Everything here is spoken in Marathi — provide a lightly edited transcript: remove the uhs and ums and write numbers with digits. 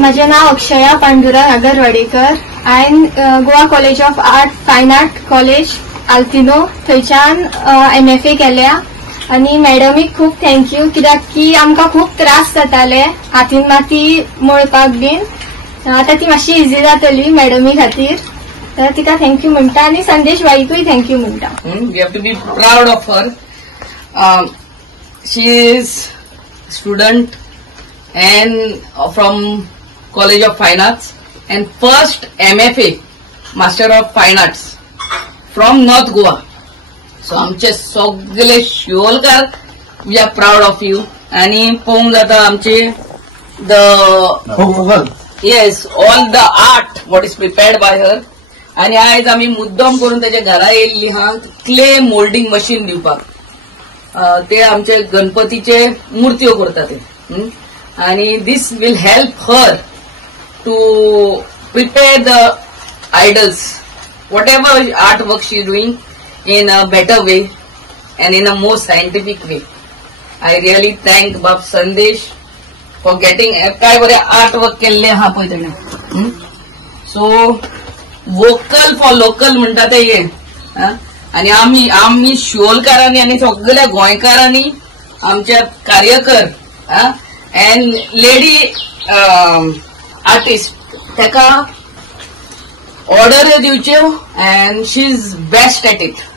माझे नाव अक्षया पांडुरंग आगरवाडीकर. हांवें गोवा कॉलेज ऑफ आर्ट फायन आर्ट कॉलेज आल्तिनो थंयच्यान MFA केल्या. आणि मॅडमीक खूप थँक्यू, कित्याक की आमकां खूप त्रास जाताले हातीन माती मळपाक बीन. आता ती मातशी इजी जातली मॅडमी खातीर, तर तिका थँक्यू म्हणटा. आणि संदेश बाईकूय थँक्यू म्हणटा. We have to be proud of her. She is student and from College of Fine Arts and first MFA Master of Fine Arts from North Goa. So आमचे सगळे Shivolkar we are proud of you. आणि पोंग जाता आमचे yes all the art what is prepared by her. आणि आज आम्ही मुद्दाम करून त्याच्या घरा येयल्ली हा क्ले मोल्डिंग मशीन दिवपाक. ते आमचे गणपतीचे मूर्त्यो करता ते. आणि this will help her to prepare the idols what art work she is doing in a better way and in a more scientific way. I really thank बाब संदेश फॉर गेटिंग काय बरे आर्ट वर्क केल्ले हा पळय तेणें. सो वोकल फॉर लोकल म्हणटा ते हे. आणि आम्ही शिवोलकारांनी आणि सगळ्या गोंयकारांनी आमच्या कार्यकर and lady artist taka order दिवच्यो and she is best at it.